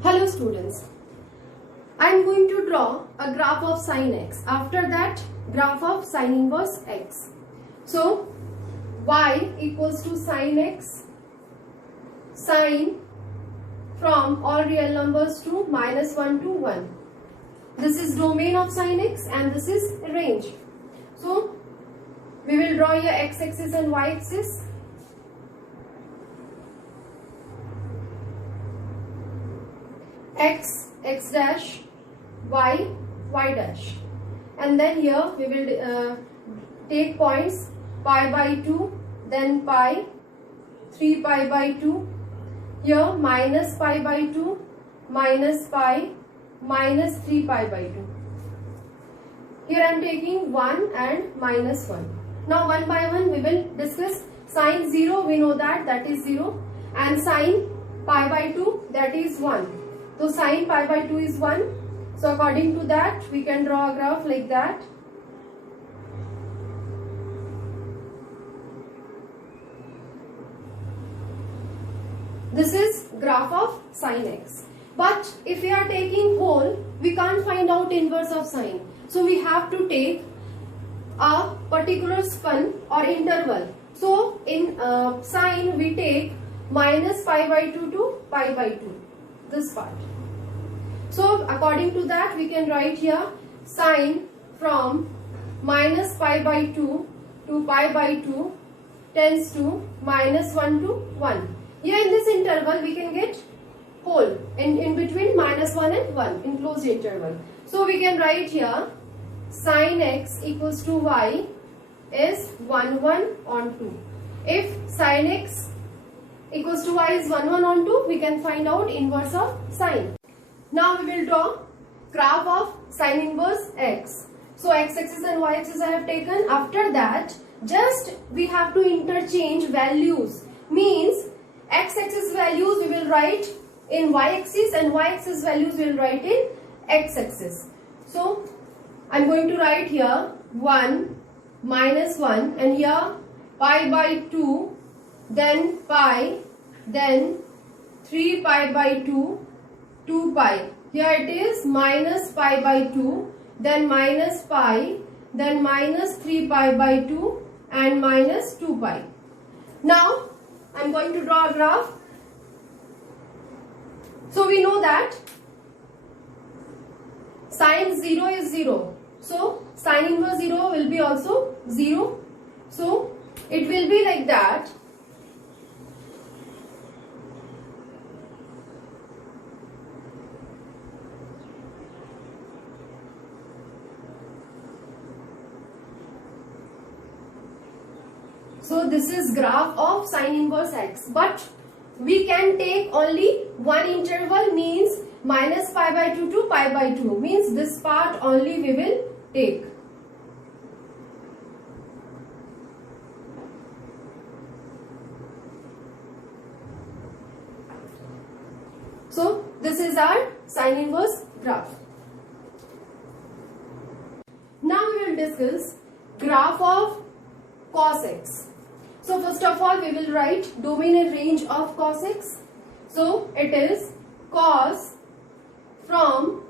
Hello students, I am going to draw a graph of sin x. After that, graph of sin inverse x. So, y equals to sin x, sin from all real numbers to -1 to 1. This is domain of sin x and this is range. So, we will draw your x-axis and y-axis. X dash, y dash, and then here we will take points pi by 2, then pi, 3 pi by 2, here minus pi by 2, minus pi, minus 3 pi by 2. Here I am taking 1 and minus 1. Now one by one we will discuss. Sin 0, we know that is 0, and sin pi by 2, that is 1. So sin pi by 2 is 1. So according to that, we can draw a graph like that. This is graph of sin x. But if we are taking whole, we can't find out inverse of sin. So we have to take a particular span or interval. So in sin, we take minus pi by 2 to pi by 2. This part. So according to that, we can write here sin from minus pi by 2 to pi by 2 tends to minus 1 to 1. Here in this interval we can get whole in between minus 1 and 1 in closed interval. So we can write here sin x equals to y is 1 1 on 2. If sin x equals to y is 1 1 on 2, we can find out inverse of sin. Now we will draw graph of sin inverse x. So x-axis and y-axis I have taken. After that, just we have to interchange values. Means x-axis values we will write in y-axis and y-axis values we will write in x-axis. So I am going to write here 1 minus 1 and here pi by 2, then pi, then 3 pi by 2, 2 pi. Here it is minus pi by 2, then minus pi, then minus 3 pi by 2 and minus 2 pi. Now I am going to draw a graph. So we know that sin 0 is 0. So sin inverse 0 will be also 0. So it will be like that. So this is graph of sin inverse x, but we can take only one interval, means minus pi by 2 to pi by 2, means this part only we will take. So this is our sin inverse graph. Now we will discuss graph of cos x. So first of all we will write domain and range of cos x. So it is cos from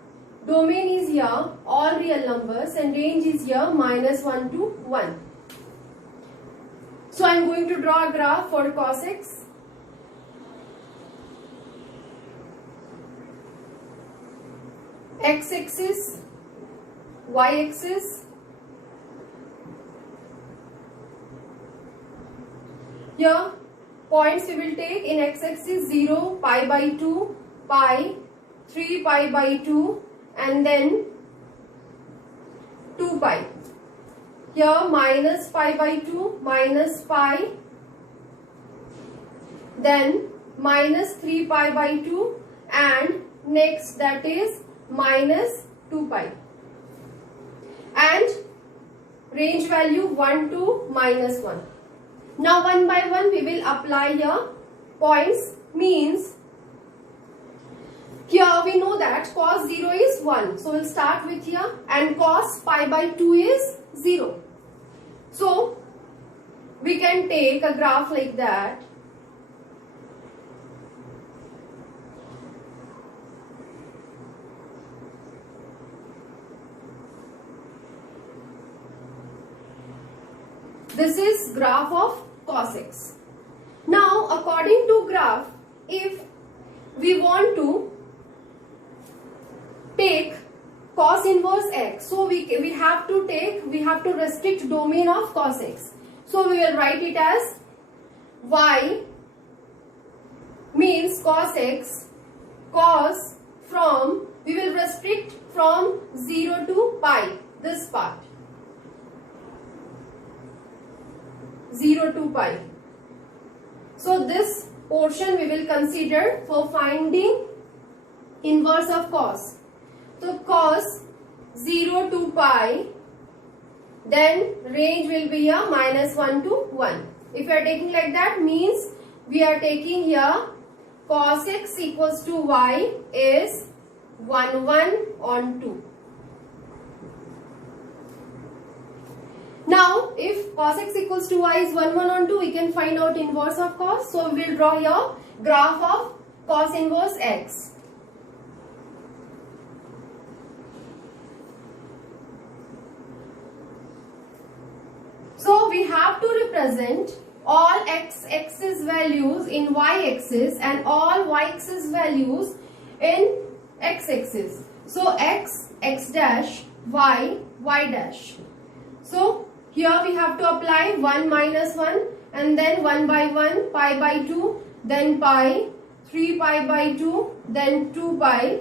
domain is here all real numbers and range is here minus 1 to 1. So I am going to draw a graph for cos x. X-axis, y-axis. Here points we will take in x-axis 0, pi by 2, pi, 3 pi by 2 and then 2 pi. Here minus pi by 2, minus pi, then minus 3 pi by 2 and next that is minus 2 pi. And range value 1 to minus 1. Now one by one we will apply here points, means here we know that cos 0 is 1. So we'll start with here, and cos pi by 2 is 0. So we can take a graph like that. This is graph of cos x. Now according to graph, if we want to take cos inverse x, so we have to restrict domain of cos x. So we will write it as y means cos x, cos from, we will restrict from 0 to pi, this part, 0 to pi. So this portion we will consider for finding inverse of cos. So cos 0 to pi, then range will be a -1 to 1. If we are taking like that, means we are taking here cos x equals to y is 1 1 on 2. Now if cos x equals to y is 1 1 on 2, we can find out inverse of cos. So we will draw here graph of cos inverse x. So we have to represent all x-axis values in y-axis and all y-axis values in x-axis. So x, x dash, y, y dash. So here we have to apply 1 minus 1 and then 1 by 1, pi by 2, then pi, 3 pi by 2, then 2 pi.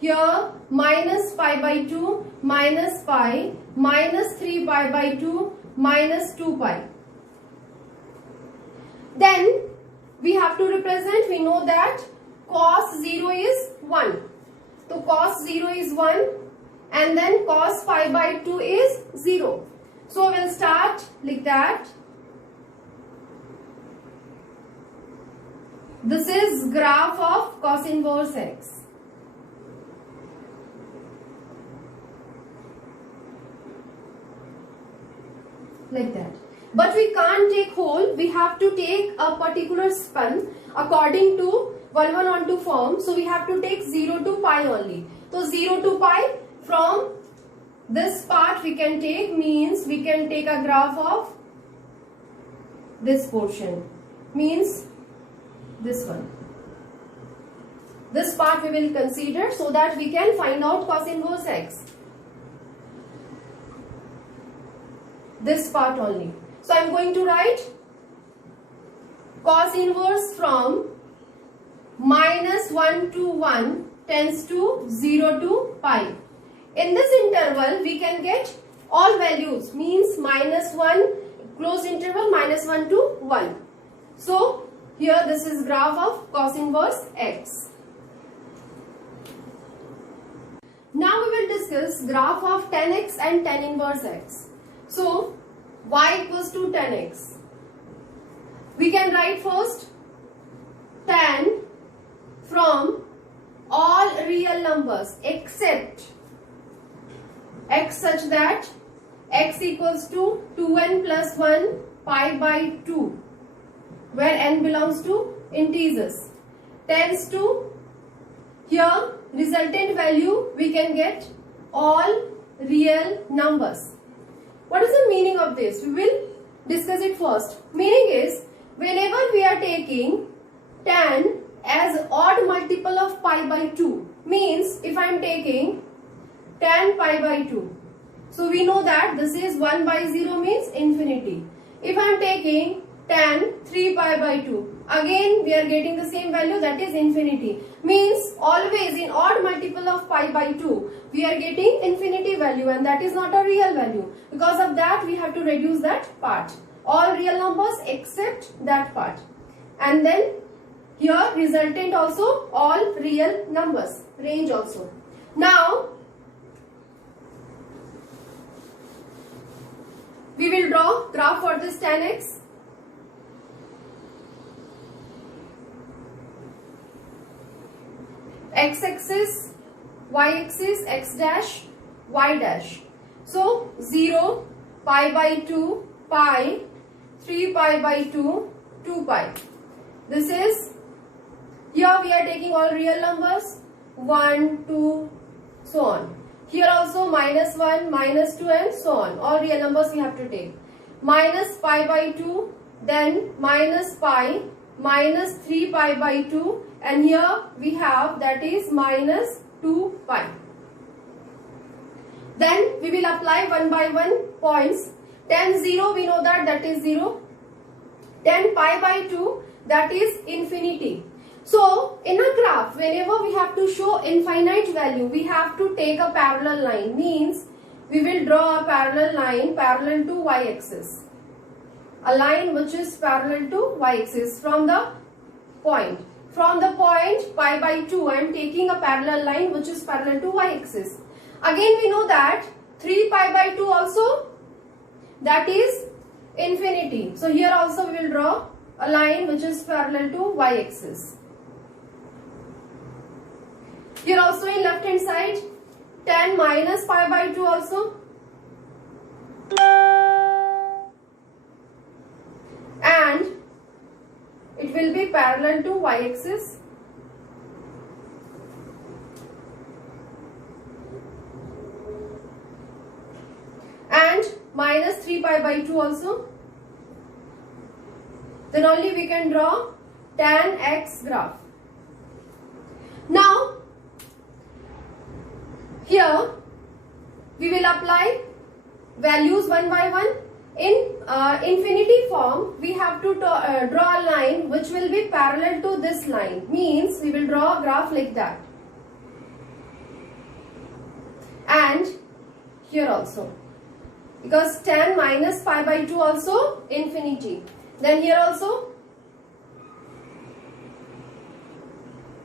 Here minus pi by 2, minus pi, minus 3 pi by 2, minus 2 pi. Then we have to represent, we know that cos 0 is 1. So cos 0 is 1 and then cos pi by 2 is 0. So we'll start like that. This is graph of cos inverse x. Like that. But we can't take whole, we have to take a particular span according to 1 1 on 2 form. So we have to take 0 to pi only. So 0 to pi, from this part we can take, means we can take a graph of this portion, means this one. This part we will consider so that we can find out cos inverse x. This part only. So I am going to write cos inverse from -1 to 1 tends to 0 to pi. In this interval we can get all values, means -1, closed interval -1 to 1. So here this is graph of cos inverse x. Now we will discuss graph of tan x and tan inverse x. So y equals to tan x. We can write first tan from all real numbers except x such that x equals to 2n plus 1 pi by 2, where n belongs to integers, tends to, here resultant value we can get all real numbers. What is the meaning of this? We will discuss it first. Meaning is, whenever we are taking tan as odd multiple of pi by 2, means if I am taking tan pi by 2, so we know that this is 1 by 0 means infinity. If I am taking tan 3 pi by 2, again we are getting the same value, that is infinity. Means always in odd multiple of pi by 2 we are getting infinity value, and that is not a real value. Because of that we have to reduce that part, all real numbers except that part, and then here resultant also all real numbers, range also. Now we will draw graph for this tan x. X-axis, y-axis, x dash, y dash. So 0, pi by 2, pi, 3 pi by 2, 2 pi. This is, here we are taking all real numbers, 1, 2, so on. Here also -1, -2 and so on. All real numbers we have to take. minus pi by 2, then minus pi, minus 3 pi by 2, and here we have that is minus 2 pi. Then we will apply one by one points. 10, 0, we know that is 0. 10 pi by 2, that is infinity. So in a graph, whenever we have to show infinite value, we have to take a parallel line. Means we will draw a parallel line parallel to y-axis. A line which is parallel to y-axis from the point. From the point pi by 2, I am taking a parallel line which is parallel to y-axis. Again we know that 3 pi by 2 also, that is infinity. So here also we will draw a line which is parallel to y-axis. Here also in left hand side, 10 minus pi by 2 also. And it will be parallel to y-axis. And minus 3 pi by 2 also. Then only we can draw tan x graph. Now, here we will apply values one by one. In infinity form, we have to draw a line which will be parallel to this line. Means we will draw a graph like that. And here also. Because tan minus pi by 2 also infinity. Then here also.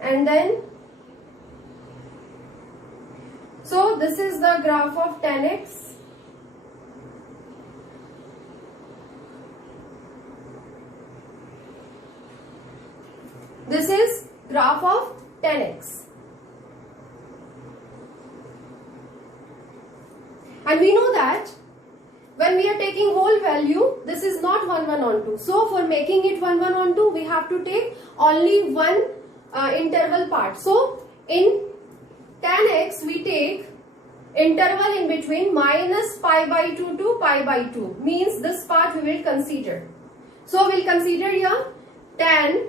And then. So this is the graph of tan x. This is graph of tan x. And we know that when we are taking whole value, this is not 1 1 on 2. So for making it 1 1 on 2, we have to take only one interval part. So in tan x, we take interval in between minus pi by 2 to pi by 2. Means this part we will consider. So we will consider here tan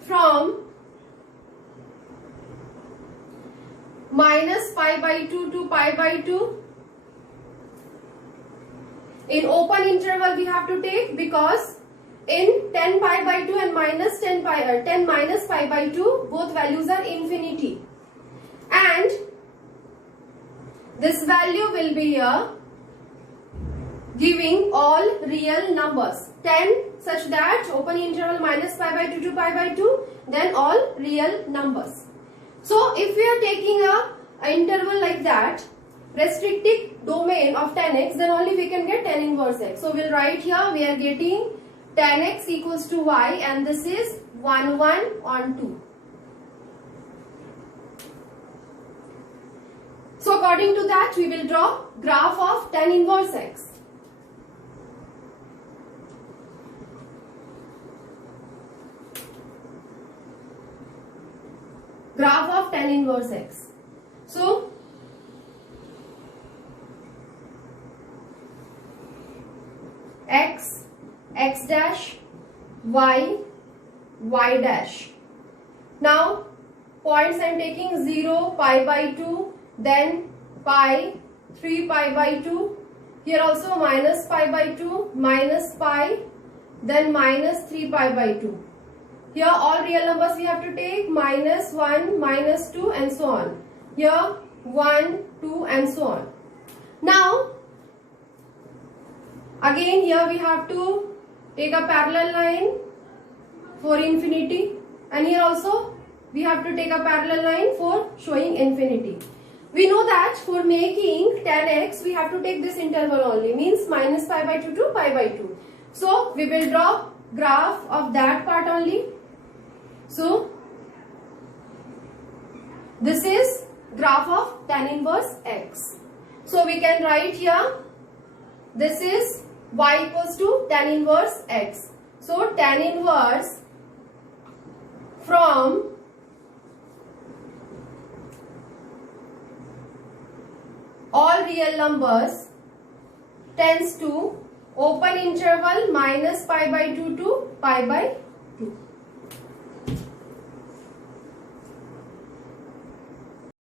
from minus pi by 2 to pi by 2. In open interval we have to take, because in 10 pi by 2 and minus 10 minus pi by 2, both values are infinity. And this value will be here giving all real numbers. 10 such that open interval minus pi by 2 to pi by 2, then all real numbers. So if we are taking a interval like that, restricted domain of tan x, then only we can get tan inverse x. So we'll write here we are getting tan x equals to y, and this is 1 1 on 2. So according to that, we will draw graph of tan inverse x. Graph of tan inverse x. So x, x dash, y, y dash. Now points I am taking 0, pi by 2, then pi, 3 pi by 2. Here also minus pi by 2, minus pi, then minus 3 pi by 2. Here all real numbers we have to take, minus 1, minus 2 and so on. Here 1, 2 and so on. Now again here we have to take a parallel line for infinity, and here also we have to take a parallel line for showing infinity. We know that for making tan x we have to take this interval only, means minus pi by 2 to pi by 2. So we will draw graph of that part only. So this is graph of tan inverse x. So we can write here this is y equals to tan inverse x. So tan inverse from all real numbers tends to open interval minus pi by 2 to pi by 2.